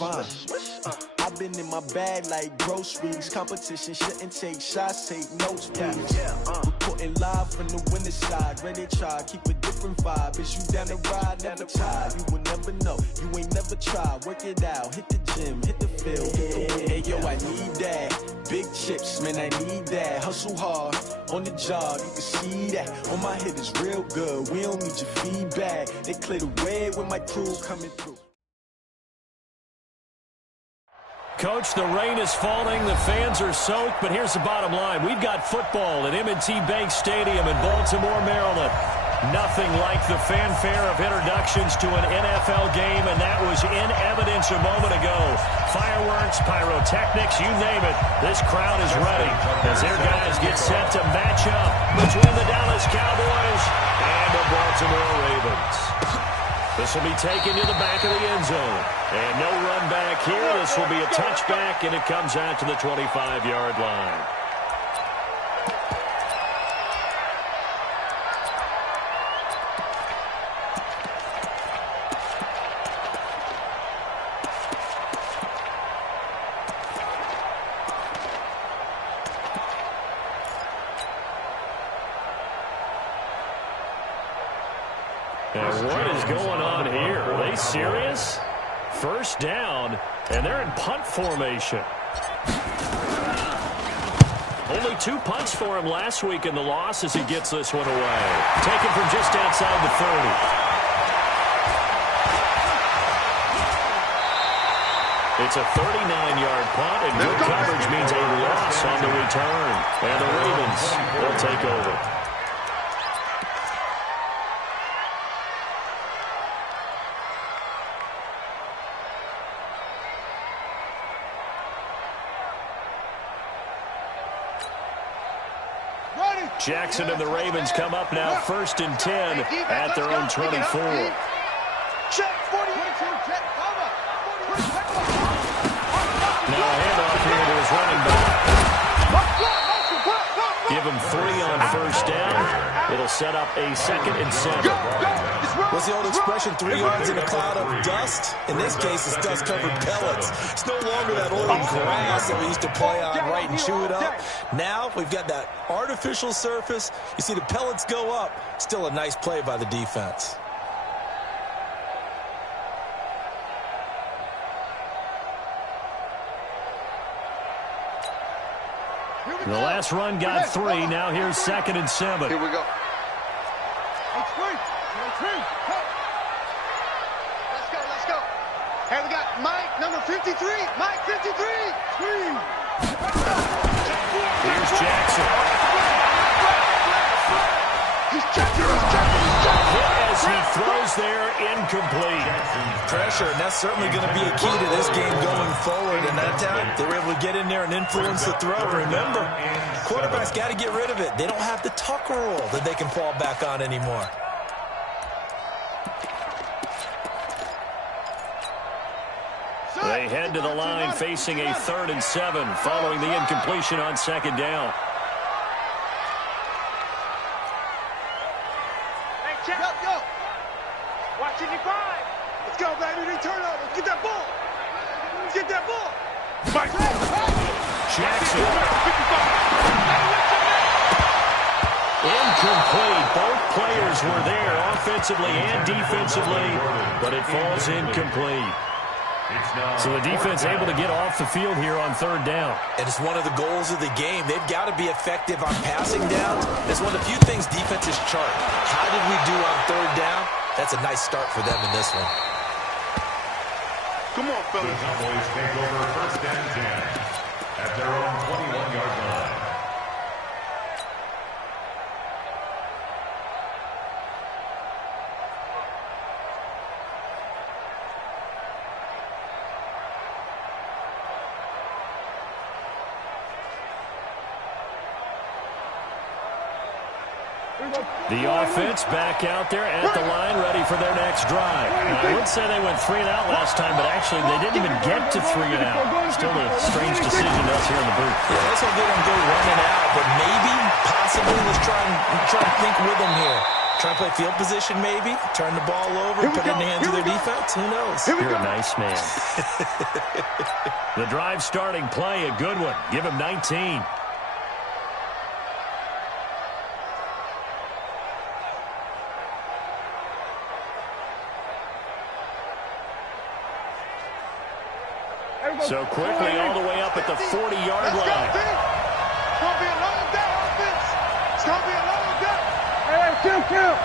fine. I've been in my bag like groceries. Competition shouldn't take shots, take notes, please. Reporting live from the winter side. Ready to try, keep a different vibe. Is you down the ride, never tired. You will never know, you ain't never tried. Work it out, hit the gym, hit the field. Hey, yo, I need that. Big chips, man, I need that. Hustle hard, on the job, you can see that. On my head is real good, we don't need your feedback. They clear the way with my crew coming through. Coach, the rain is falling, the fans are soaked, but here's the bottom line. We've got football at M&T Bank Stadium in Baltimore, Maryland. Nothing like the fanfare of introductions to an NFL game, and that was in evidence a moment ago. Fireworks, pyrotechnics, you name it. This crowd is ready as their guys get set to match up between the Dallas Cowboys and the Baltimore Ravens. This will be taken to the back of the end zone. And no run back here. This will be a touchback, and it comes out to the 25-yard line. And what is going on here? Are they serious? First down, and they're in punt formation. Only 2 punts for him last week in the loss as he gets this one away. Taken from just outside the 30. It's a 39-yard punt, and good coverage means a loss on the return. And the Ravens will take over. Jackson and the Ravens come up now 1st and 10 at their own 24. Check, 48, check, cover. Now a handoff here to his running back. Give him 3 on first down. It'll set up a 2nd and 7. What's the old expression, 3 yards in a cloud of dust? In this case, it's dust-covered pellets. It's no longer that old grass that we used to play on, right, and chew it up. Now we've got that artificial surface. You see the pellets go up. Still a nice play by the defense. The last run got 3. Now here's 2nd and 7. Here we go. Let's go. Hey, we got Mike, number 53. Mike, 53. Here's Jackson. He's checking. As he throws there, incomplete. Pressure, and that's certainly going to be a key to this game going forward. And that time, they were able to get in there and influence the throw. Remember, quarterbacks got to get rid of it. They don't have the tuck rule that they can fall back on anymore. They head to the line facing a 3rd and 7 following the incompletion on 2nd down. Hey, check. Go. Watch it, 5. Let's go, baby. Return over. Get that ball. Get that ball. Mike. Jackson. Incomplete. Both players were there offensively and defensively, but it falls incomplete. So the defense able to get off the field here on 3rd down. And it's one of the goals of the game. They've got to be effective on passing downs. That's one of the few things defenses chart. How did we do on 3rd down? That's a nice start for them in this one. Come on, fellas. The Cowboys take over 1st and 10 at their own 21-yard line. The offense back out there at the line, ready for their next drive. I would say they went 3 and out last time, but actually they didn't even get to 3 and out. Still a strange decision to us here in the booth. Yeah, this one didn't go running out, but maybe, possibly, let's try and think with them here. Try to play field position maybe, turn the ball over, put it in the hands of their defense. Who knows? You're a nice man. The drive starting play, a good one. Give him 19. So quickly all the way up at the 40-yard line. It's going to be a long day, offense. It's going to be a long day. Hey, kill.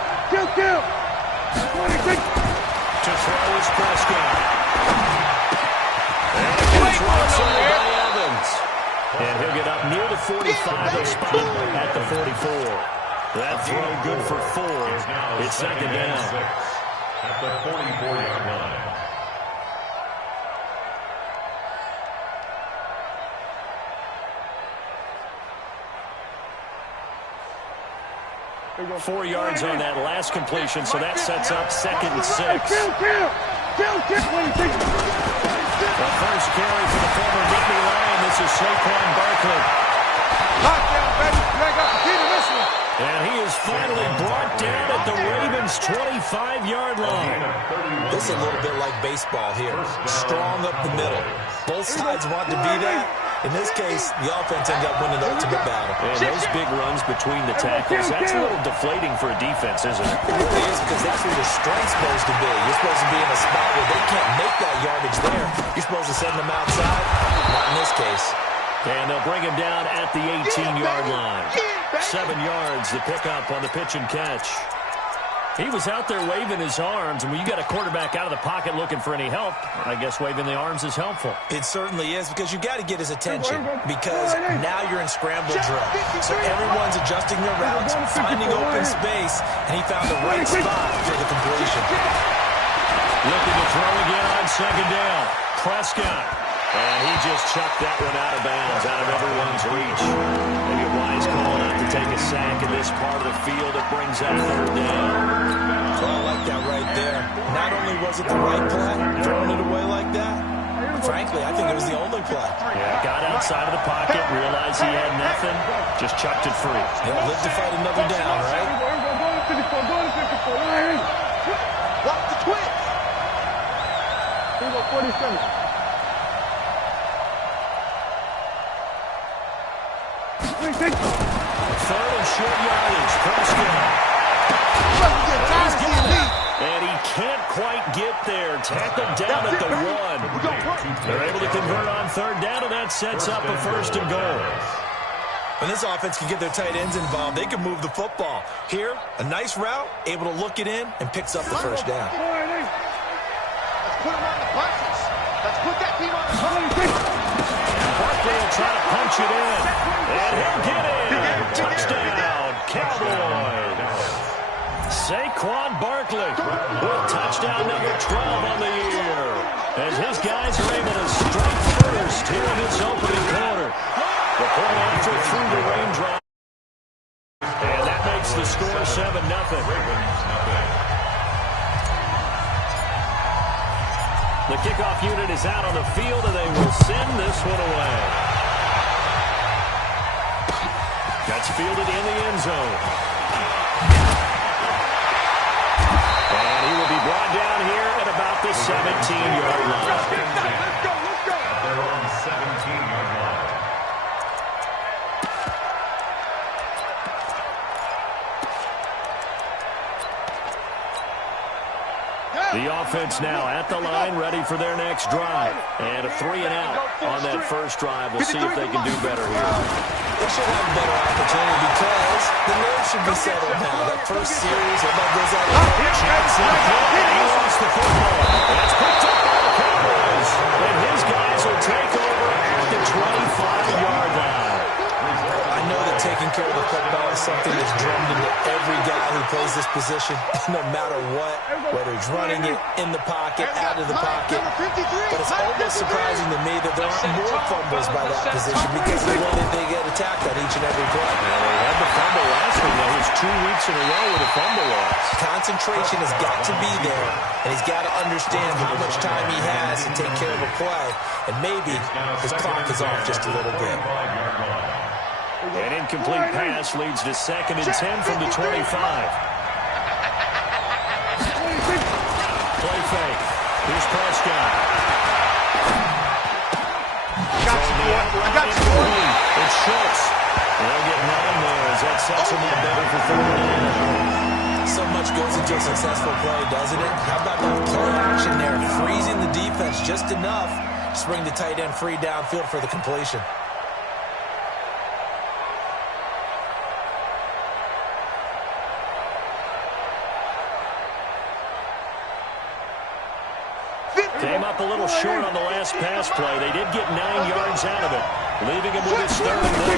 To throw is Prescott. And it's right side by Evans. And he'll get up near the 45 and spot at the 44. That throw good for 4. It's second down. At the 44-yard line. Go 4 yards on that last completion, so that sets up 2nd and 6. Kill. The first carry for the former Nittany Lion. This is Saquon Barkley. Lockdown, baby. You ain't got the key to this one. And he is finally brought down at the Ravens' 25-yard line. This is a little bit like baseball here. Strong up the middle. Both sides want to be that. In this case, the offense ended up winning the ultimate battle. And those big runs between the tackles, that's a little deflating for a defense, isn't it? It really is, because that's where your strength's supposed to be. You're supposed to be in a spot where they can't make that yardage there. You're supposed to send them outside. Not in this case. And they'll bring him down at the 18-yard line. 7 yards to pick up on the pitch and catch. He was out there waving his arms, and when you got a quarterback out of the pocket looking for any help, I guess waving the arms is helpful. It certainly is, because you got to get his attention, because now you're in scramble drill. So everyone's adjusting their routes, finding open space, and he found the right spot for the completion. Looking to throw again on second down. Prescott. And he just chucked that one out of bounds, out of everyone's reach. Maybe a wise call not to take a sack in this part of the field. It brings out 3rd down. Oh, I like that right there. Not only was it the right play, throwing it away like that, frankly, I think it was the only play. Yeah, got outside of the pocket, realized he had nothing, just chucked it free. Yeah, live to fight another down, right? Watch the twins. Here we go, 47. Third and short yardage. Prescott. And he can't quite get there. Tackled down at the 1. They're able to convert on 3rd down, and that sets up a 1st and goal. When this offense can get their tight ends involved, they can move the football. Here, a nice route, able to look it in, and picks up the 1st down. Let's put him on the punches. Let's put that team on the punches. Barkley will try to punch it in. And he'll get in. Touchdown, Cowboys. Saquon Barkley with touchdown number 12 on the year. As his guys are able to strike first here in this opening quarter. The point after through the raindrop. And that makes the score 7-0. The kickoff unit is out on the field, and they will send this one away. That's fielded in the end zone. And he will be brought down here at about the 17-yard line. Let's go. They're on the 17-yard line. The offense now at the line, ready for their next drive. And a 3-and-out on that first drive. We'll see if they can do better here. They should have a better opportunity because the nerves should be settled now. That first series, everybody goes out with Jackson, he lost the football. That's picked up by the Cowboys. And his guys will take over at the 25-yard line. I know that taking care of the football is something that's drummed into every guy who plays this position, no matter what, whether he's running it, in the pocket, out of the pocket. But it's almost surprising to me that there aren't more fumbles by that position because of the way that they get attacked on each and every play. Well, they had the fumble last week. That was 2 weeks in a row with a fumble loss. Concentration has got to be there, and he's got to understand how much time he has to take care of a play, and maybe his clock is off just a little bit. An incomplete pass leads to 2nd and 10 from the 25. fake. Here's Prescott. I got you. It's Schultz. They'll get 9 there as that sets him up better for 4. So much goes into a successful play, doesn't it? How about that play action there? Freezing the defense just enough to bring the tight end free downfield for the completion. Came up a little short on the last pass play. They did get 9 yards out of it, leaving him with his 3rd and 1.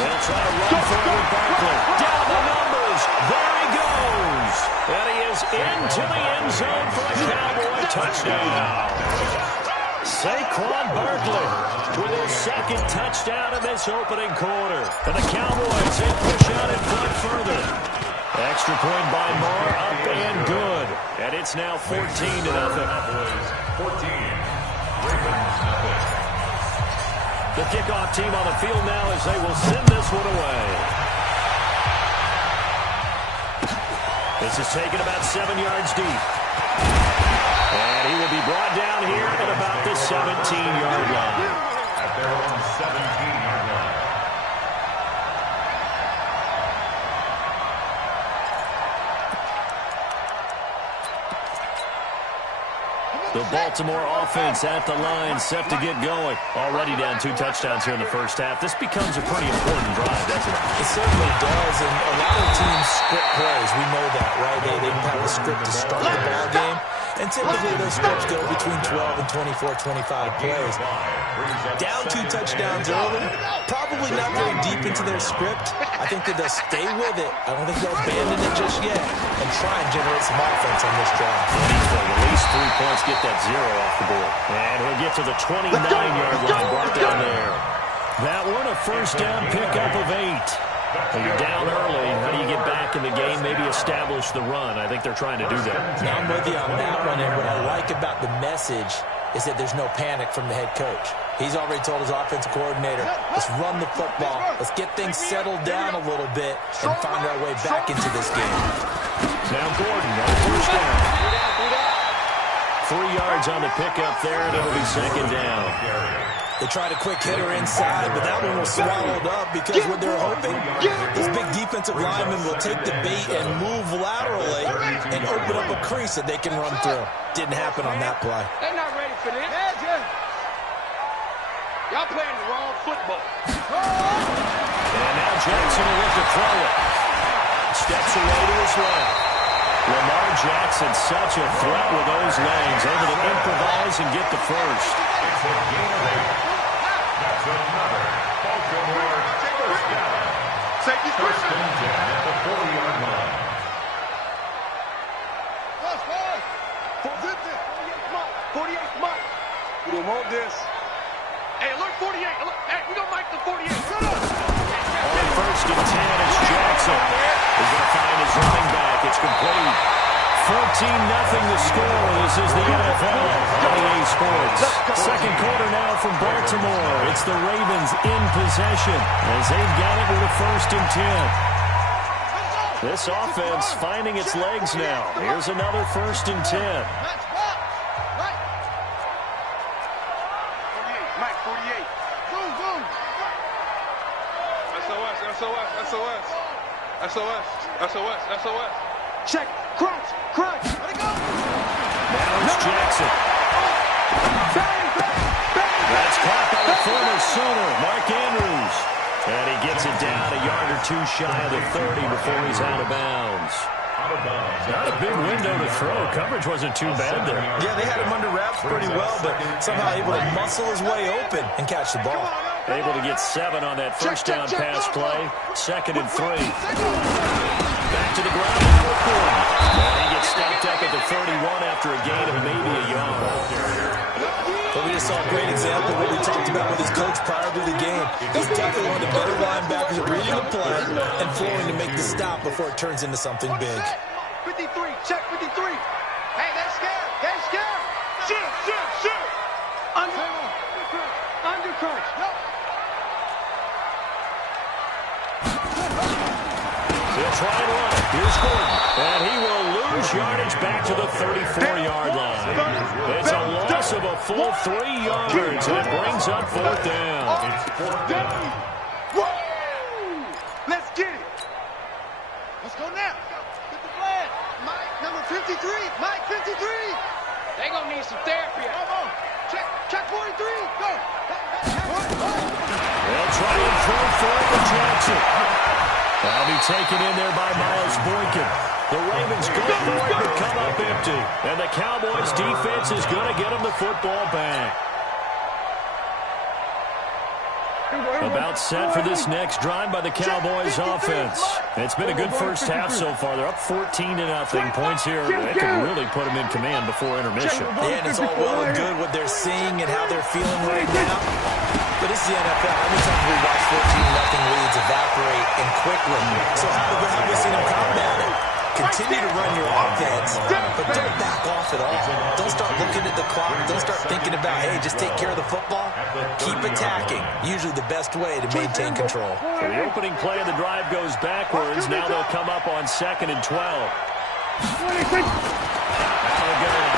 They'll try to run for it with Barkley. Down the numbers. There he goes. And he is into the end zone for a Cowboy touchdown. Saquon Barkley with his 2nd touchdown in this opening quarter. And the Cowboys, they push out in front further. Extra point by Moore, up and good. And it's now 14-0. 14. Ravens, nothing. The kickoff team on the field now as they will send this one away. This is taken about 7 yards deep. And he will be brought down here at about the 17-yard line. At their own 17-yard line. The Baltimore offense at the line, set to get going. Already down 2 touchdowns here in the first half. This becomes a pretty important drive, doesn't it? It certainly does, and a lot of teams script plays. We know that, right? They have a script to start the ball game, and typically those scripts go between 12 and 24, 25 plays. Down 2 touchdowns early, probably not very deep into their script. I think that they'll stay with it. I don't think they'll abandon it just yet and try and generate some offense on this drive. At least 3 points, get that 0 off the board. And he'll get to the 29-yard line, brought down there. That one, a first down pickup of 8. When you're down early, how do you get back in the game, maybe establish the run? I think they're trying to do that. Now I'm with you on that one, and what I like about the message is that there's no panic from the head coach. He's already told his offensive coordinator, let's run the football, let's get things settled down a little bit and find our way back into this game. Now Gordon on first down. 3 yards on the pickup there, and it'll be 2nd down. They tried a quick hitter inside, but that one was swallowed up because what they're hoping, this big defensive lineman will take the bait and move laterally and open up a crease that they can run through. Didn't happen on that play. They're not ready for this. Y'all playing the wrong football. And now Jackson will look to throw it. Steps away to his left. Lamar Jackson, such a threat with those legs, able to improvise and get the first. It's a gain of 8. That's another Baltimore first down. First and 10 at the 40-yard line. 48, Mike. We don't want this. Hey, alert 48. Hey, we don't like the 48. Shut up. On first and 10, it's Jackson. He's going to find his running back. It's complete. 14-0 the score. This is the NFL on EA Sports. Second quarter now from Baltimore. It's the Ravens in possession as they've got it with a first and 10. This offense finding its legs now. Here's another first and 10. Mike, 48. Boom, boom. SOS. Check. Crunch. Let it go. Now it's Jackson. That's caught by the former Sooner, Mark Andrews. And he gets it down a yard or 2 shy of the 30 before he's out of bounds. Not a big window to throw. Coverage wasn't too bad there. Yeah, they had him under wraps pretty well, but somehow able to muscle his way open and catch the ball. Able to get 7 on that first down pass play. 2nd and 3. Back to the ground. And he gets stopped up at the 31 after a gain of maybe a yard. But we just saw a great example of what we talked about with his coach prior to the game. He's definitely one of the better linebackers at reading the play and flowing to make the stop before it turns into something big. 53, check 53. Hey, they're scared. Shoot. Undercrunch. He'll try and run it. Here's Gordon. And he will lose lose yardage back to the 34-yard line. It's a loss of a full 3 yards, and it brings up 4th down. Let's get it. Let's go now. Get the flag. Mike, number 53. Mike, 53. They gonna need some therapy. Come on. Check 43. Go. They'll try and throw for Jackson. That'll be taken in there by Miles Boykin. The Ravens go for it but come up empty. And the Cowboys defense is going to get them the football back. About set for this next drive by the Cowboys offense. It's been a good first half so far. They're up 14-0. Points here. They can really put them in command before intermission. Yeah, and it's all well and good what they're seeing and how they're feeling right now. But this is the NFL. How many times we watch 14-0 leads evaporate and quickly? So how have we seen them combat it? Continue to run your offense, but don't back off at all. Don't start looking at the clock. Don't start thinking about, hey, just take care of the football. Keep attacking. Usually the best way to maintain control. So the opening play of the drive goes backwards. Now they'll come up on 2nd and 12. Now they go.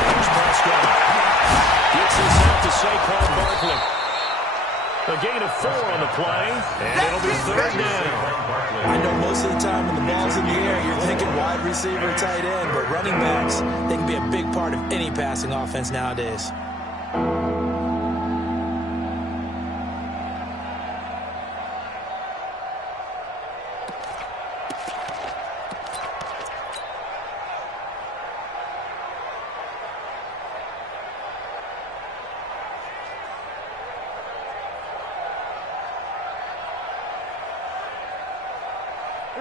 There's Prescott. Gets this out to Saquon Barkley. A gain of 4 on the play, and it'll be 3rd down. I know most of the time when the ball's in the air, you're thinking wide receiver, tight end, but running backs, they can be a big part of any passing offense nowadays.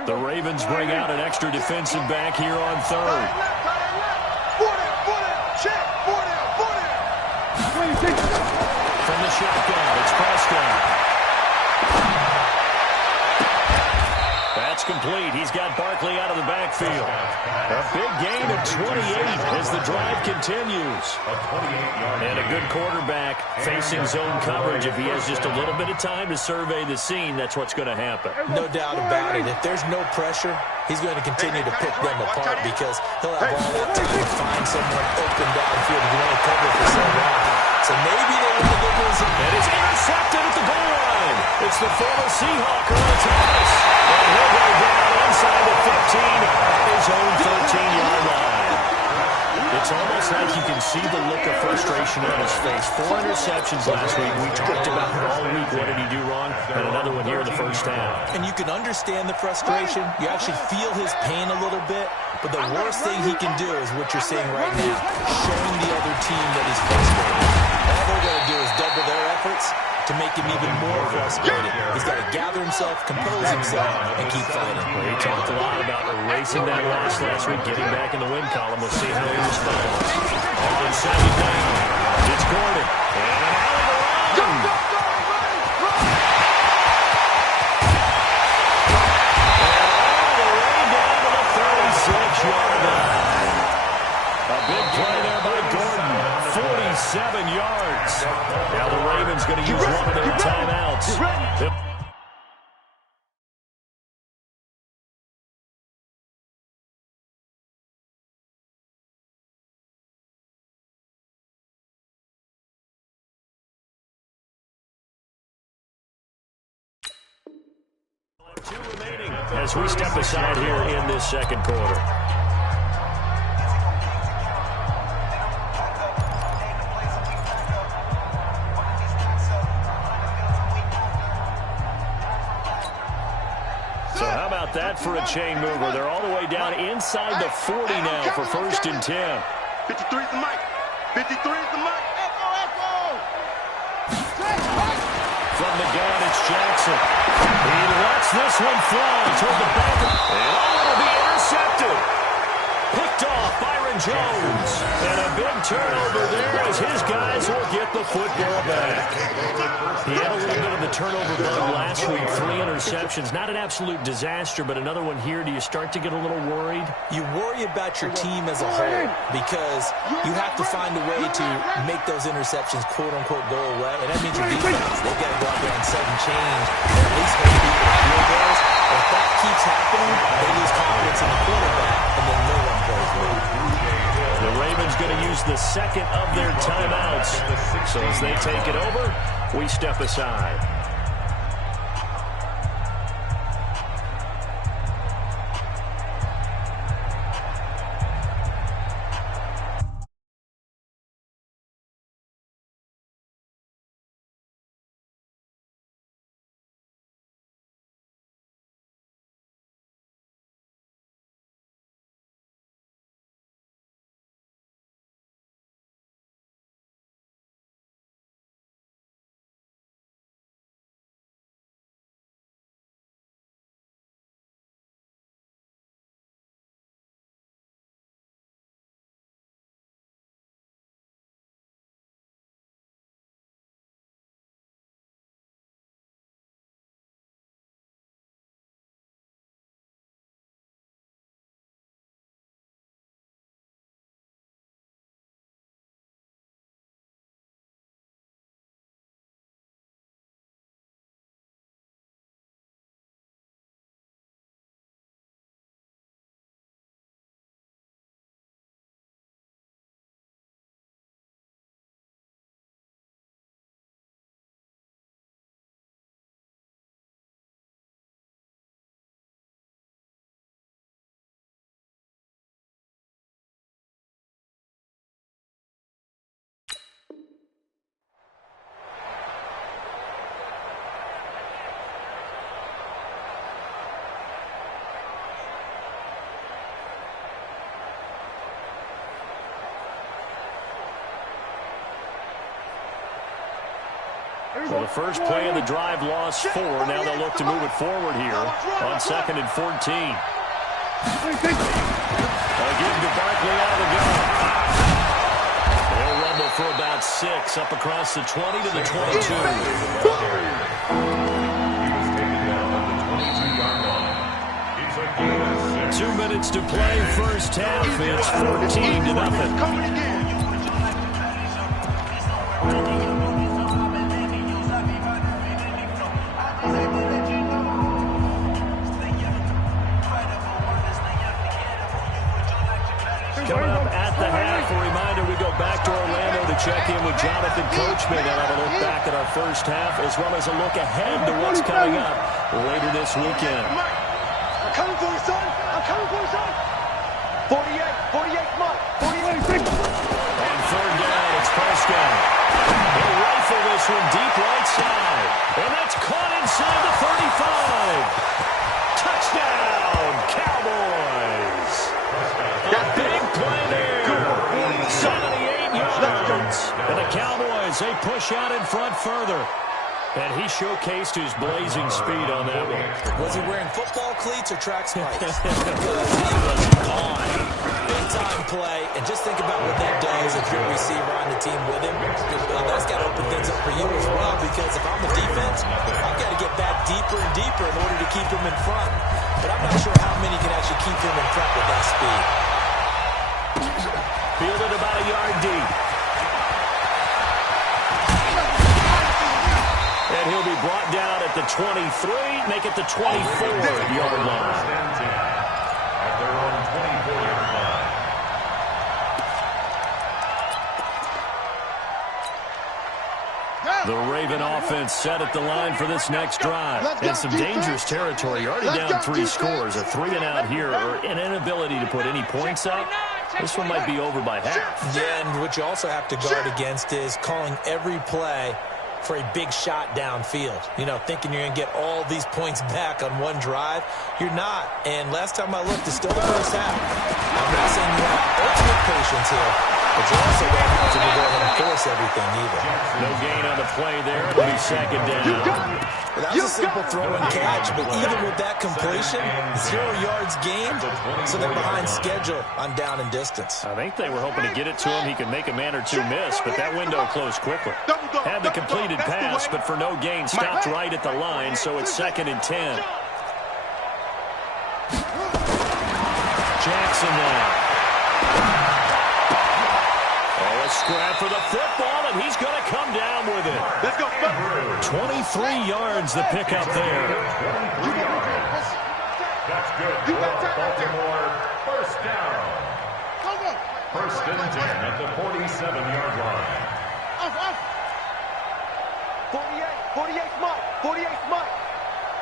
The Ravens bring out an extra defensive back here on 3rd. From the shotgun, it's Prescott. That's complete. He's got Barkley out of the backfield. A big gain of 28 as the drive continues. And a good quarterback facing zone coverage. If he has just a little bit of time to survey the scene, that's what's going to happen. No doubt about it. If there's no pressure, he's going to continue to pick them apart because he'll have all that time to find someone open downfield. He can only cover for so long. So maybe they want to give him some... And it's intercepted at the goal line. It's the former Seahawker, Thomas. And he'll go down inside the 15 at his own 13-yard line. It's almost like you can see the look of frustration on his face. 4 interceptions last week. We talked about it all week. What did he do wrong? And another one here in the first half. And you can understand the frustration. You actually feel his pain a little bit. But the worst thing he can do is what you're seeing right now, showing the other team that he's frustrated. All they're going to do is double their efforts to make him even more frustrated. He's got to gather himself, compose himself, and keep fighting. Well, he talked a lot about erasing that loss last week, getting back in the win column. We'll see how he responds. On 2nd down, it's Gordon. And an alley to run. And all the way down to the 36-yard line. A big play there by Gordon. 47 yards. Now the Ravens going to use one of their timeouts. Two remaining as we step aside here in this second quarter. So how about that for a chain mover? They're all the way down inside the 40 now for 1st and 10. 53 is the mic. 53 is the mic. From the gun, it's Jackson. He lets this one fly toward the back. And it'll be intercepted. Picked off Byron Jones. And a big turnover there as his guys will get the football back. He had a little bit of the turnover bug last week. 3 interceptions. Not an absolute disaster, but another one here. Do you start to get a little worried? You worry about your team as a whole because you have to find a way to make those interceptions, quote-unquote, go away. And that means your defense. They've got to go out there and set and change, or at least hold people to field goals. If that keeps happening, they lose confidence in the quarterback, and then no one plays well. Ravens going to use the second of their timeouts. So as they take it over, we step aside. So the first play of the drive lost 4. Now they'll look to move it forward here on 2nd and 14. Again to Barkley out of the gun. They'll rumble for about 6 up across the 20 to the 22. 2 minutes to play, first half. It's 14-0. Coming up at the half, a reminder, we go back to Orlando to check in with Jonathan Coachman and have a look back at our first half, as well as a look ahead to what's coming up later this weekend. I'm coming for you, son. I'm coming for you, son. 48, come on. 48. On 3rd down, it's Prescott. He'll rifle this one deep right side. And that's caught inside the 35. Touchdown, Cowboys. A big play there. 78 yards. And the Cowboys, they push out in front further. And he showcased his blazing speed on that one. Was he wearing football cleats or track spikes? Because he was gone. Big-time play. And just think about what that does if you're a receiver on the team with him. Well, that's got to open things up for you as well, because if I'm a defense, I've got to get back deeper and deeper in order to keep him in front. But I'm not sure how many can actually keep him in front with that speed. Fielded about a yard deep. And he'll be brought down at the 23, make it the 24-yard line. At their own 24-yard line. The Raven offense set at the line for this next drive. And some dangerous territory. You're already down 3 scores. A 3-and-out here, or an inability to put any points up. This one might be over by half. Yeah, and what you also have to guard against is calling every play for a big shot downfield. You know, thinking you're going to get all these points back on one drive. You're not. And last time I looked, it's still the first half. I'm not saying you have ultimate patience here, but you also don't have to go ahead and force everything either. No gain on the play there. It'll be 2nd down. Well, that was a simple throw and catch, but even with that completion, 0 yards gained, so they're behind schedule on down and distance. I think they were hoping to get it to him. He could make a man or two miss, but that window closed quickly. Had the completed pass, but for no gain, stopped right at the line, so it's 2nd and 10. Jackson now. Oh, a scrap for the football, and he's going to come down with it. Let's go. 23 yards the pickup there. That's good for Baltimore. First down. First and 10 at the 47-yard line. 48 Mike. 48 Mike.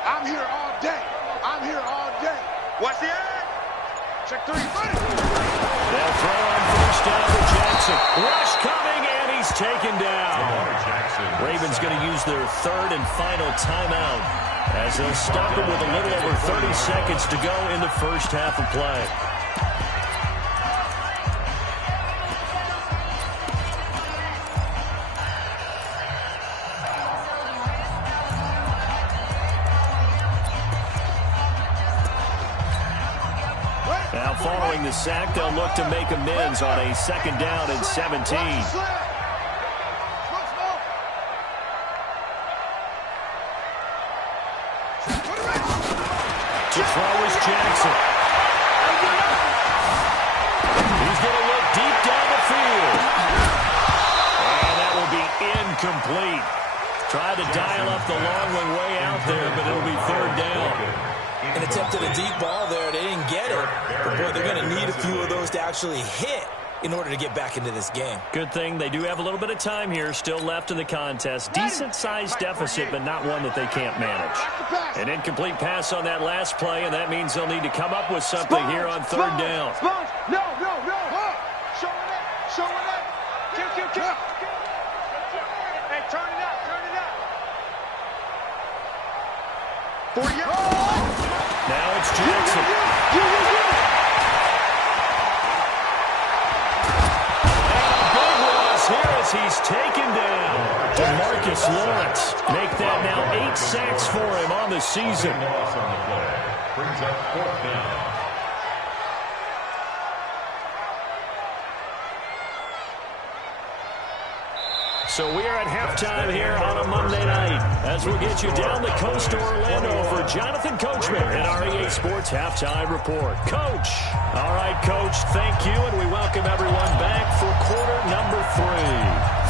I'm here all day. I'm here all day. Watch the end. Check 3. They'll throw on first down to Jackson. Rush coming, and he's taken down. Ravens going to use their third and final timeout as they'll stop it with a little over 30 seconds to go in the first half of play. Now following the sack, they'll look to make amends on a second down and 17. To throw is Jackson. He's going to look deep down the field. And that will be incomplete. Tried to dial up the long one way out there, but it'll be third down. And attempted a deep ball there. They didn't get it. But, boy, they're going to need a few of those to actually hit in order to get back into this game. Good thing they do have a little bit of time here still left in the contest. Decent-sized deficit, but not one that they can't manage. An incomplete pass on that last play, and that means they'll need to come up with something here on third down. No. Show it up. Kill. Hey, turn it up. 40 yards. Now it's Jackson. Here as he's taken down. DeMarcus Lawrence make that now 8 sacks for him on the season. Loss on the play. Brings up fourth down. So we are at halftime here on a Monday night as we get you down the coast to Orlando for Jonathan Coachman and our EA Sports Halftime Report. Coach. All right, Coach, thank you, and we welcome everyone back for quarter number 3.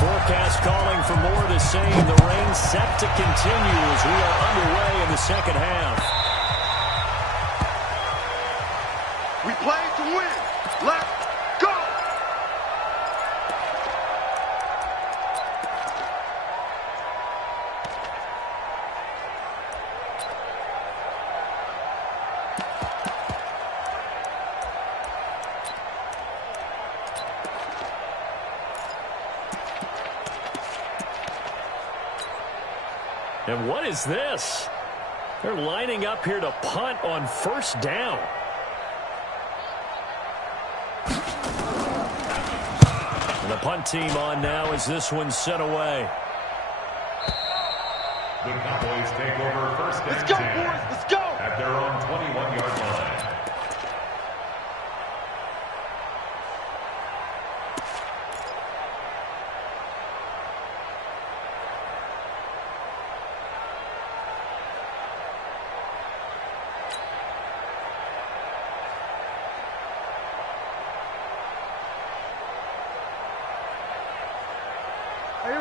Forecast calling for more of the same. The rain set to continue as we are underway in the second half. We play to win. Let's go. And what is this? They're lining up here to punt on first down. And the punt team on now as this one's sent away. The Cowboys take over first and 10. Let's go, boys. Let's go. At their own 21-yard line.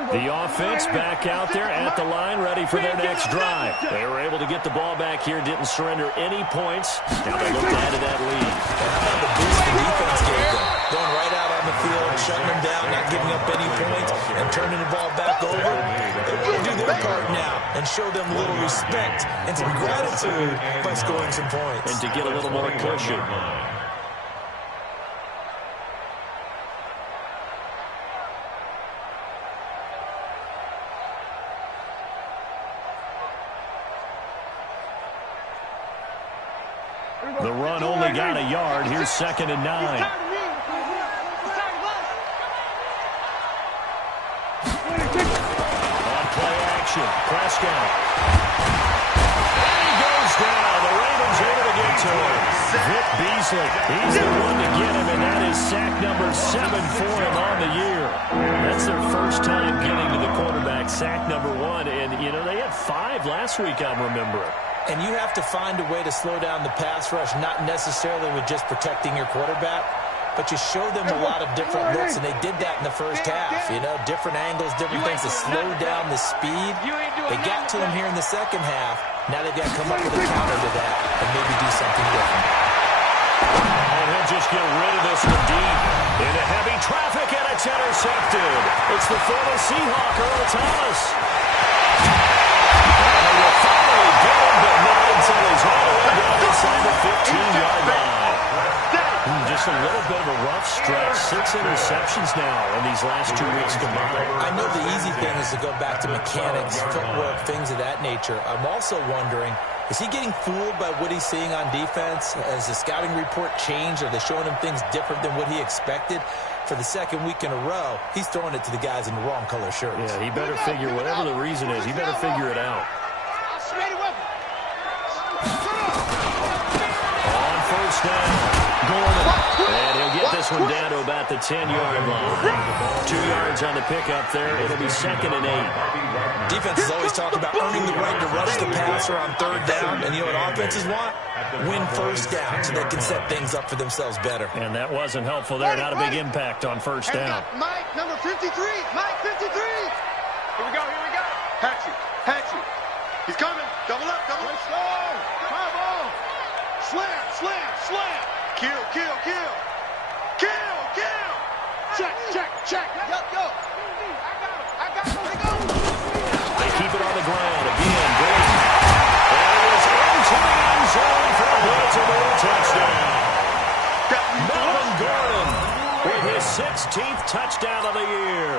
The offense back out there at the line, ready for their next drive. They were able to get the ball back here, didn't surrender any points. Now they look to add to that lead. How about the boost the defense gave them? Going right out on the field, shutting them down, not giving up any points, and turning the ball back over. They want to do their part now and show them a little respect and some gratitude by scoring some points. And to get a little more cushion. The run only got a yard. Here's 2nd and 9. On play action, Prescott. And he goes down. The Ravens able to get to him. Vic Beasley, he's the one to get him, and that is sack number 7 for him on the year. That's their first time getting to the quarterback, sack number 1. And, you know, they had 5 last week, I'm remembering. And you have to find a way to slow down the pass rush, not necessarily with just protecting your quarterback, but you show them a lot of different looks, and they did that in the first half. You know, different angles, different things to slow down the speed. They got to him here in the second half. Now they've got to come up with a counter to that and maybe do something different. And He'll just get rid of this one deep. Into heavy traffic, and it's intercepted. It's the former Seahawk, Earl Thomas. And they will finally get him, but not until he's all the way down inside the 15-yard line. Just a little bit of a rough stretch. 6 interceptions now in these last 2 weeks combined. I know the easy thing is to go back to mechanics, footwork, things of that nature. I'm also wondering, is he getting fooled by what he's seeing on defense? Has the scouting report changed? Are they showing him things different than what he expected? For the second week in a row, he's throwing it to the guys in the wrong color shirts. Yeah, he better figure, whatever the reason is, he better figure it out. On first down, Gordon. And he'll get this one down to about the 10-yard line. 2 yards on the pickup there. It'll be 2nd and 8. Defense is always talking about earning the right to rush the passer on 3rd down. And you know what offenses want? Win first down so they can set things up for themselves better. And that wasn't helpful there. Not a big impact on first down. Mike, number 53. Mike, 53. Here we go. Hatchet. He's coming. Double up. Slow. Come on. Slam. Kill. Check. Yo. I got him. They keep it on the ground. Again, Gordon. And it is into the end zone for a Baltimore touchdown. Melvin Gordon with his 16th touchdown of the year.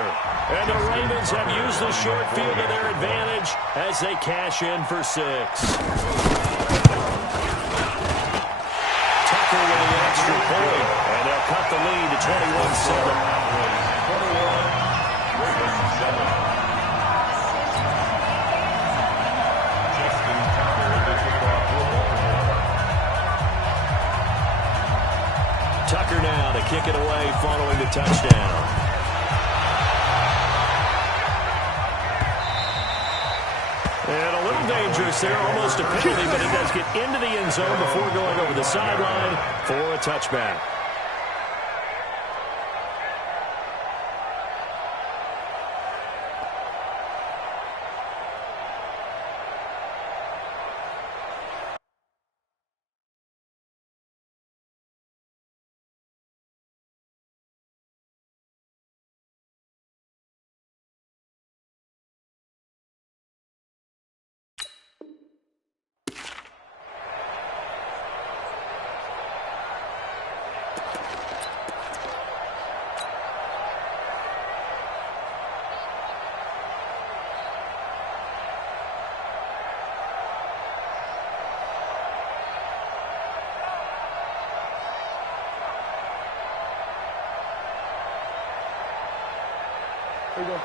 And the Ravens have used the short field to their advantage as they cash in for 6. Tucker with the extra point. And they'll cut the lead to 21-7. Tucker now to kick it away following the touchdown. And a little dangerous there, almost a penalty, but it does get into the end zone before going over the sideline for a touchback.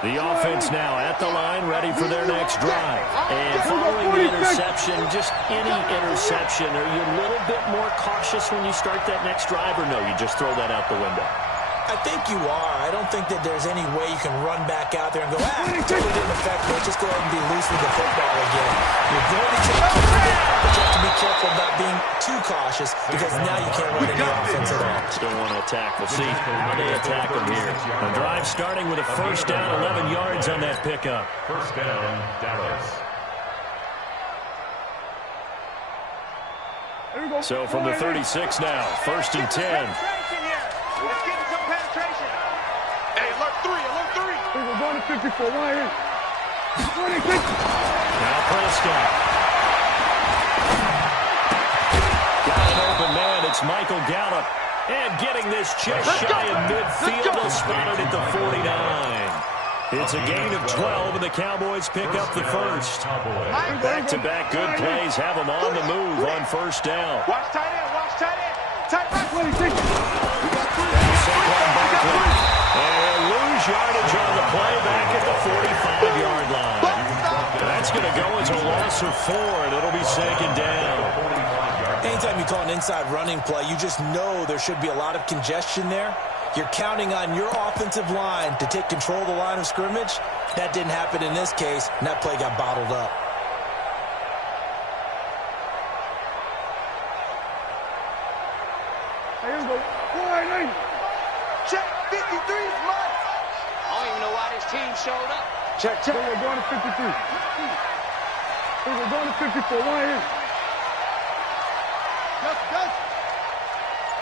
The offense now at the line, ready for their next drive. And following the interception, just any interception, are you a little bit more cautious when you start that next drive, or no, you just throw that out the window? I think you are. I don't think that there's any way you can run back out there and go, it didn't affect me. Just go ahead and be loose with the football again. You're going to take it, but you have to be careful about being too cautious because now you can't run any offense at all. Still want to attack. We'll see how they attack them here. The drive starting with a first down, 11 yards on that pickup. First down, Dallas. So from the 36 now, 1st and 10. Let's get some penetration. Hey, alert 3. We're going to 54. Right here. Now Prescott. Got an open man. It's Michael Gallup. And getting this just shy of midfield. They'll spot it at the 49. It's a gain of 12, and the Cowboys pick up the first. Back-to-back good plays have them on the move on first down. Watch tight end. Tight back. And lose yardage on the play back at the 45-yard line. That's going to go as a loss of 4, and it'll be 2nd down. Anytime you call an inside running play, you just know there should be a lot of congestion there. You're counting on your offensive line to take control of the line of scrimmage. That didn't happen in this case, and that play got bottled up. Check 53's Mike. I don't even know why this team showed up. Check. We're going to 53. We're going to 54. Right here.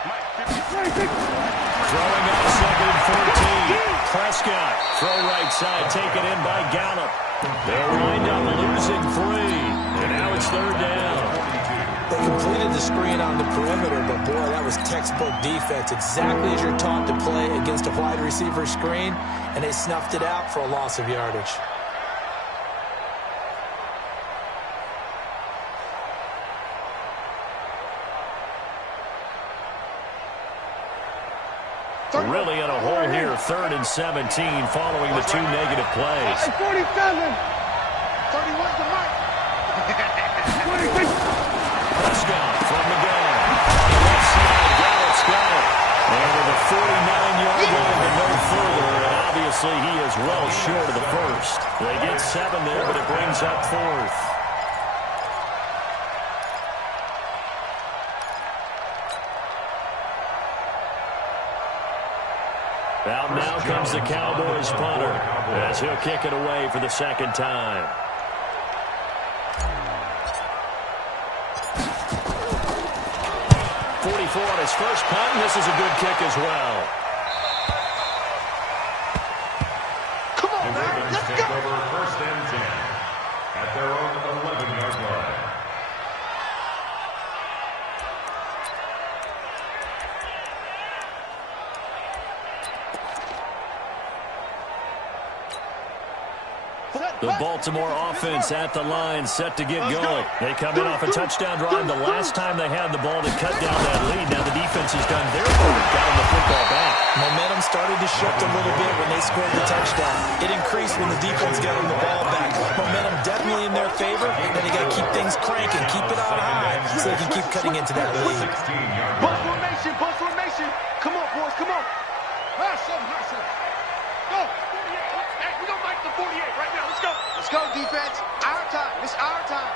Mike 53. Throwing up 2nd and 14. Prescott, throw right side, taken in by Gallup. They'll wind up losing 3. And now it's 3rd down. They completed the screen on the perimeter, but boy, that was textbook defense. Exactly as you're taught to play against a wide receiver screen, and they snuffed it out for a loss of yardage. Really in a hole here, 3rd and 17 following the 2 negative plays. 47. 31 to Mike. 26. Prescott from the gun. Left side, Gallup's got it. And with a 49-yard line to no further, and obviously he is well short of the first. They get 7 there, but it brings up 4th. Out now comes the Cowboys punter as he'll kick it away for the 2nd time. On his first punt, and this is a good kick as well. Come on, man. Let's take go. over 1st and 10 at their own 11-yard line. The Baltimore offense at the line, set to get going. They come in off a touchdown drive the last time they had the ball to cut down that lead. Now the defense has done their part, gotten the football back. Momentum started to shift a little bit when they scored the touchdown. It increased when the defense got them the ball back. Momentum definitely in their favor, and they got to keep things cranking, keep it on high, so they can keep cutting into that lead. Bus formation, bus formation. Come on, boys, come on. Hustle, hustle. Go. Hey, we don't like the 48 right now. Let's go. Let's go, defense. Our time. It's our time.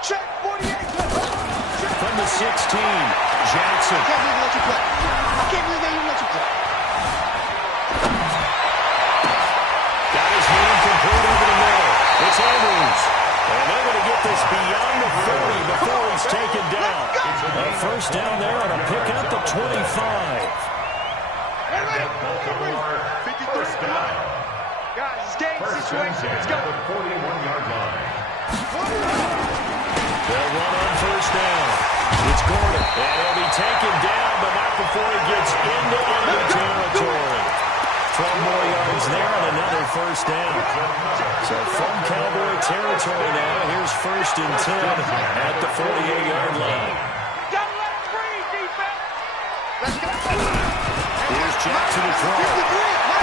Check 48. From the 16, Jackson. I can't believe they let you play. I can't believe they even let you play. Got his hand complete over the middle. It's Andrews. And they're going to get this beyond the 30 before he's taken down. A 1st down there on a pickup at 25. Baltimore, 1st down. Guys, it's game situation. Let's go. The 41-yard line. They'll run on 1st down. It's Gordon. And he'll be taken down, but not before he gets into enemy territory. 12 more yards there on another 1st down. So from Cowboy territory now, here's 1st and 10 at the 48-yard line. Gotta let it breathe, defense. Let's go. Here's Jackson to throw.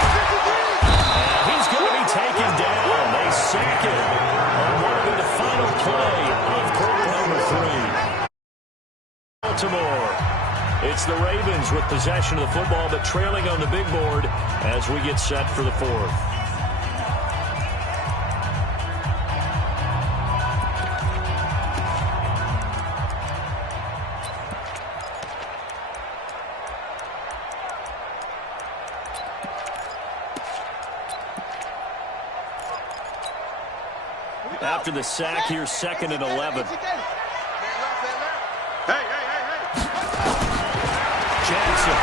53. And he's going to be taken down. They sack it on what will be the final play of quarter number 3. Baltimore. It's the Ravens with possession of the football, but trailing on the big board as we get set for the 4th. After the sack, here's 2nd and 11. Hey. Jackson.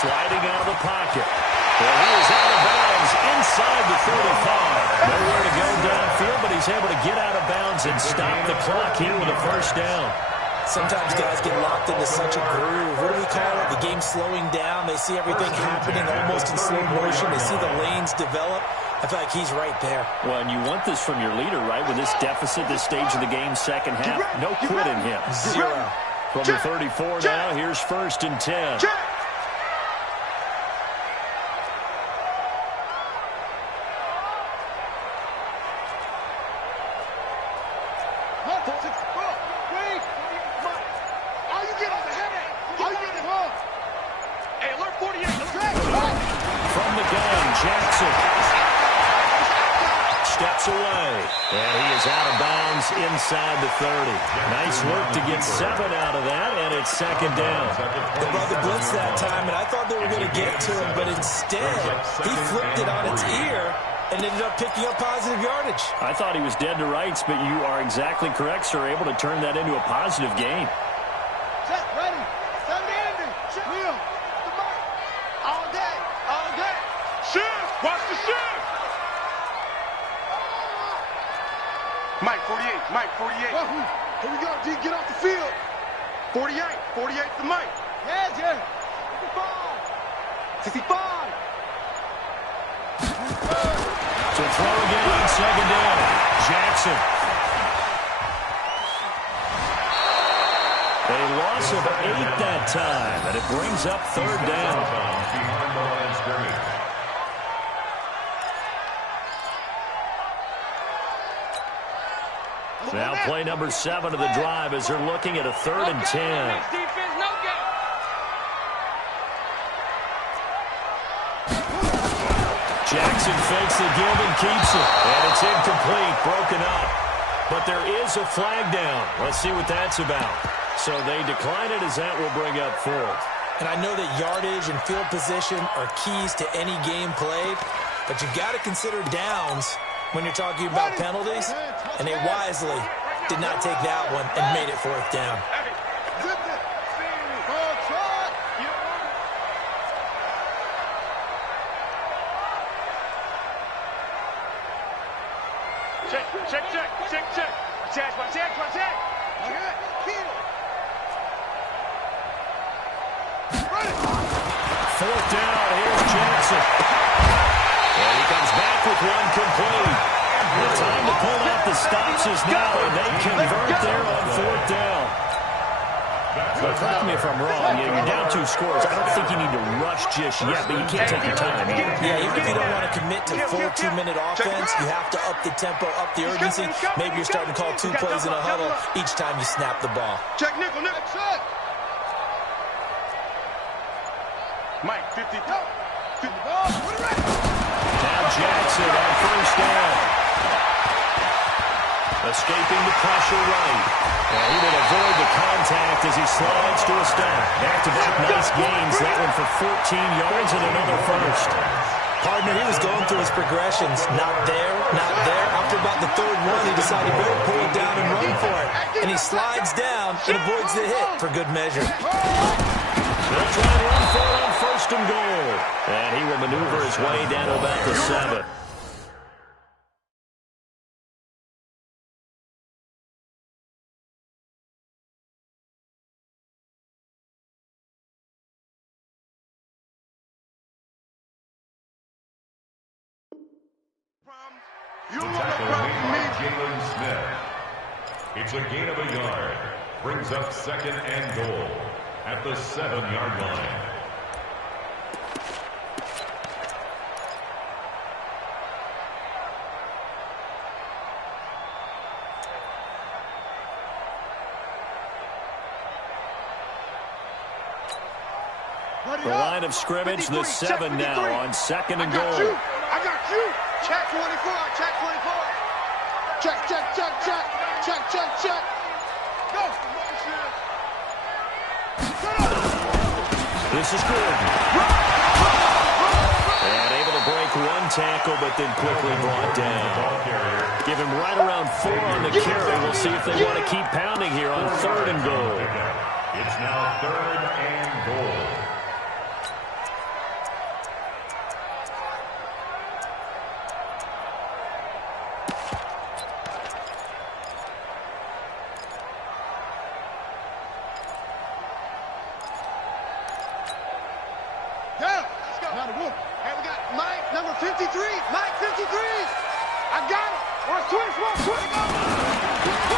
Sliding out of the pocket. Well, he is out of bounds inside the 35. Nowhere to go downfield, but he's able to get out of bounds and stop the clock here with a 1st down. Sometimes guys get locked into such a groove. What do we call it? The game's slowing down. They see everything happening almost in slow motion. They see the lanes develop. I feel like he's right there. Well, and you want this from your leader, right? With this deficit, this stage of the game, 2nd half, no quit in him. 0. From the 34 now, here's 1st and 10. From the gun, Jackson steps away, and he is out of bounds inside the 30. Nice work to get 7 out of that, and it's 2nd down. They brought the blitz that time, and I thought they were going to get to him, but instead, he flipped it on its ear and ended up picking up positive yardage. I thought he was dead to rights, but you are exactly correct, sir, able to turn that into a positive gain. Set, Mike, 48. Mike, 48. Here we go, D. Get off the field. 48. 48 to Mike. Yes, yeah. 65. 65. To throw again on second down. Jackson. A loss of 8 that time, and it brings up third down. Behind the line of scrimmage. Now play number 7 of the drive as they're looking at a 3rd and 10. Jackson fakes the give and keeps it. And it's incomplete, broken up. But there is a flag down. Let's see what that's about. So they decline it as that will bring up 4th. And I know that yardage and field position are keys to any game played, but you got to consider downs when you're talking about penalties, and they wisely did not take that one and made it 4th down. Check. Watch that. Fourth down, here's Jackson. And he comes back with one complete. The time to pull out the stops is now, and they convert there on 4th down. But correct me if I'm wrong, you're down 2 scores. I don't think you need to rush just yet, but you can't take your time either. Yeah, even if you don't want to commit to full 2-minute offense, you have to up the tempo, up the urgency. Maybe you're starting to call 2 plays in a huddle each time you snap the ball. Check nickel. Mike, 50. Now Jackson on 1st down. Escaping the pressure right. And he will avoid the contact as he slides to a stop. Back-to-back nice gains. That one for 14 yards and another first. Partner, he was going through his progressions. Not there. After about the 3rd one, he decided to pull it down and run for it. And he slides down and avoids the hit for good measure. They'll try and run for it on 1st and goal. And he will maneuver his way down to about the 7. The tackle made by Jalen Smith. It's a gain of a yard. Brings up 2nd and goal at the 7-yard line. The line of scrimmage, the 7 now on 2nd and goal. I got you. Check 24. Check. Go. This is Gordon. And able to break one tackle, but then quickly brought down. Give him right around 4 on the carry. We'll see if they want to keep pounding here on 3rd and goal. It's now 3rd and goal. Hey, we got Mike, number 53. Mike, 53. I got him. We're switch.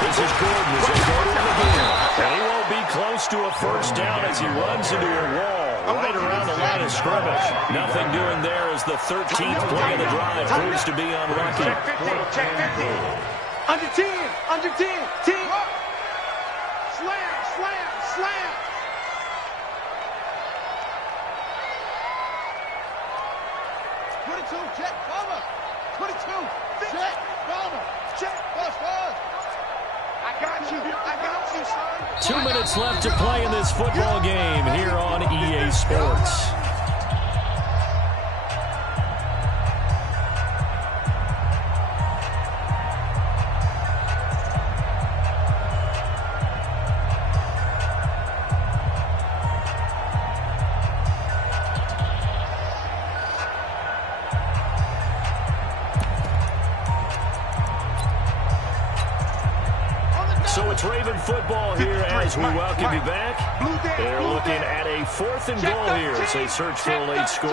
This is Gordon as they go to him again. And he won't be close to a 1st down as he runs into a wall right around the line of scrimmage. Nothing doing there as the 13th play of the drive proves to be unlucky. Check 50. Under 10. Team. Slam. 22, check, bomber. 22, check, bomber. Check, bust. I got you, son. 2 minutes left to play in this football game here on EA Sports. it's Raven football here as we welcome you back. They're looking at a 4th and goal here as they search for a late score.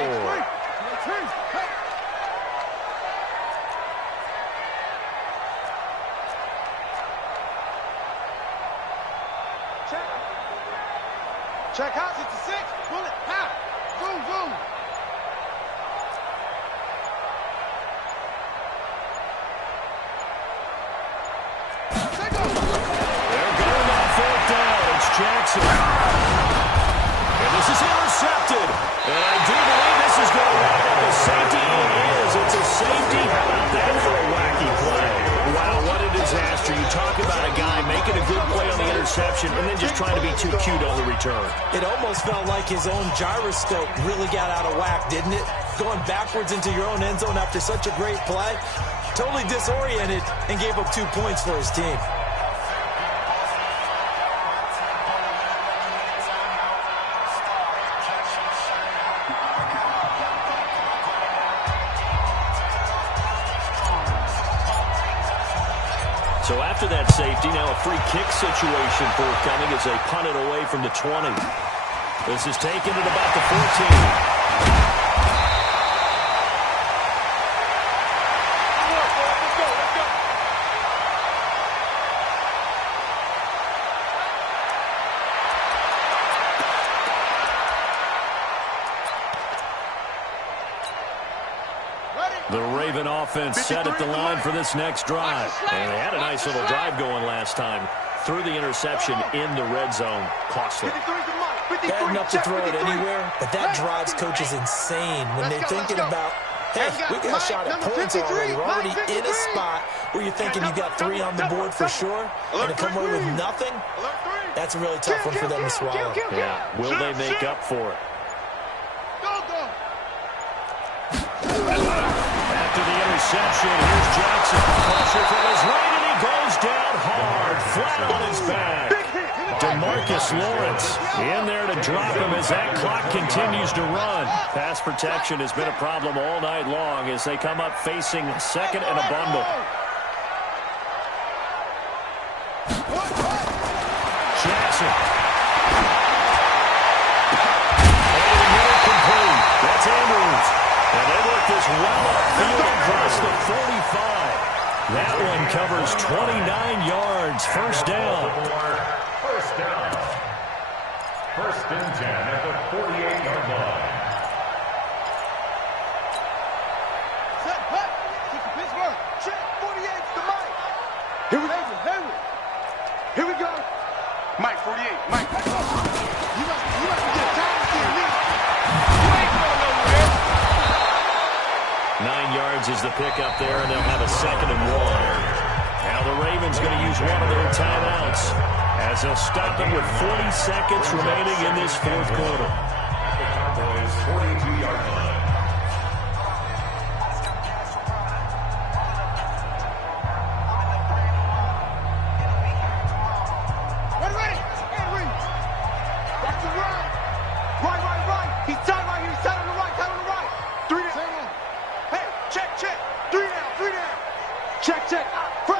Check house, it's a 6. Bullet, pow. Boom, boom. They're going on 4th down. It's Jackson. And this is intercepted. And I do believe this is going to wind up a safety. It is. It's a safety. How about that for a wacky play? Wow, what a disaster. You talk about a guy making a good play on the interception and then just trying to be too cute on the return. It almost felt like his own gyroscope really got out of whack, didn't it? Going backwards into your own end zone after such a great play. Totally disoriented and gave up 2 points for his team. So after that safety, now a free kick situation forthcoming as they punt it away from the 20. This is taken at about the 14. The Raven offense set at the line for this next drive. And they had a nice little drive going last time. Threw the interception in the red zone. Costly. Bad enough to throw it anywhere, but that drives coaches insane when they're thinking about, hey, we got a shot at points already. We're already in a spot where you're thinking you got 3 on the board for sure, and to come away with nothing, that's a really tough one for them to swallow. Yeah, will they make up for it? After the interception, here's Jackson. Pressure from his right, and he goes down hard, flat on his back. DeMarcus Lawrence in there to drop him as that clock continues to run. Pass protection has been a problem all night long as they come up facing 2nd and a bundle. Jackson. Over the middle, complete. That's Andrews. And they work this well upfield across the 45. That one covers 29 yards. First down. First down. 1st and 10 at the 48-yard line. Set, hut. Kick to Pittsburgh. Check, 48's the Mike. Here we go. Here we go. Mike, 48. Mike. You must get tired of seeing me. You ain't going nowhere. 9 yards is the pickup there, and they'll have a 2nd and 1. Now the Ravens going to use one of their timeouts as they'll stop it with 40 seconds remaining in this 4th quarter. At the Cowboys' 42-yard line. Ready. Henry. Watch the run. Right. He's tied right here. He's tied on the right. 3 down. Hey, check. 3 down. Check. Go.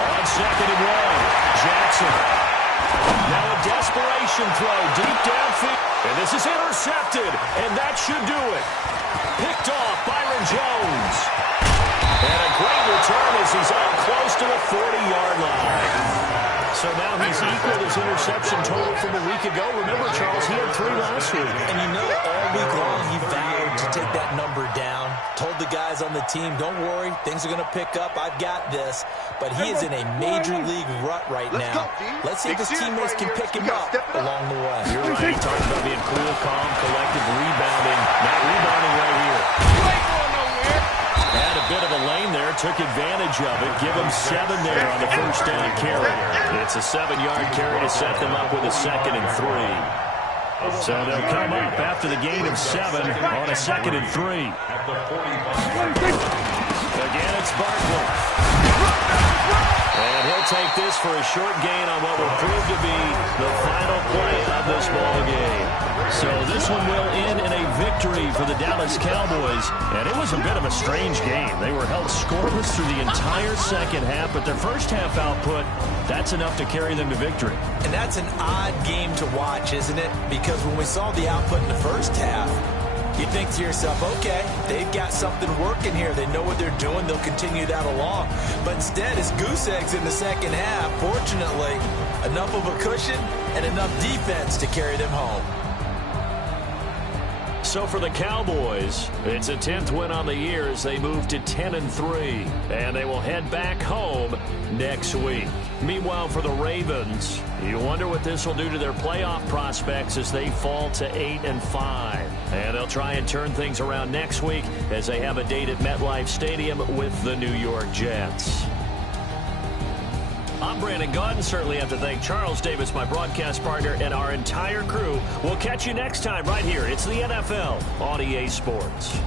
On 2nd and 1, Jackson. Now a desperation throw deep downfield. And this is intercepted, and that should do it. Picked off Byron Jones. And a great return as he's up close to the 40-yard line. So now he's equaled his interception total from a week ago. Remember, Charles, he had 3 last week. And you know, all week long he vowed to take that number down. Told the guys on the team, don't worry, things are going to pick up. I've got this. But he is in a major league rut right now. Let's see if his teammates can pick him up along the way. You're right. He talked about being cool, calm, collective, rebounding. Not rebounding right here. Had a bit of a lane there, took advantage of it. Give him 7 there on the first down carry. It's a 7-yard carry to set them up with a 2nd and 3. So they'll come up after the gain of 7 on a 2nd and 3. Again, it's Barkley. And he'll take this for a short gain on what will prove to be the final play of this ball game. So this one will end in a victory for the Dallas Cowboys. And it was a bit of a strange game. They were held scoreless through the entire second half, but their first half output, that's enough to carry them to victory. And that's an odd game to watch, isn't it? Because when we saw the output in the first half, you think to yourself, okay, they've got something working here. They know what they're doing. They'll continue that along. But instead, it's goose eggs in the second half. Fortunately, enough of a cushion and enough defense to carry them home. So for the Cowboys, it's a 10th win on the year as they move to 10-3, and they will head back home next week. Meanwhile, for the Ravens, you wonder what this will do to their playoff prospects as they fall to 8-5. And they'll try and turn things around next week as they have a date at MetLife Stadium with the New York Jets. I'm Brandon Gaudin. Certainly have to thank Charles Davis, my broadcast partner, and our entire crew. We'll catch you next time right here. It's the NFL on EA Sports.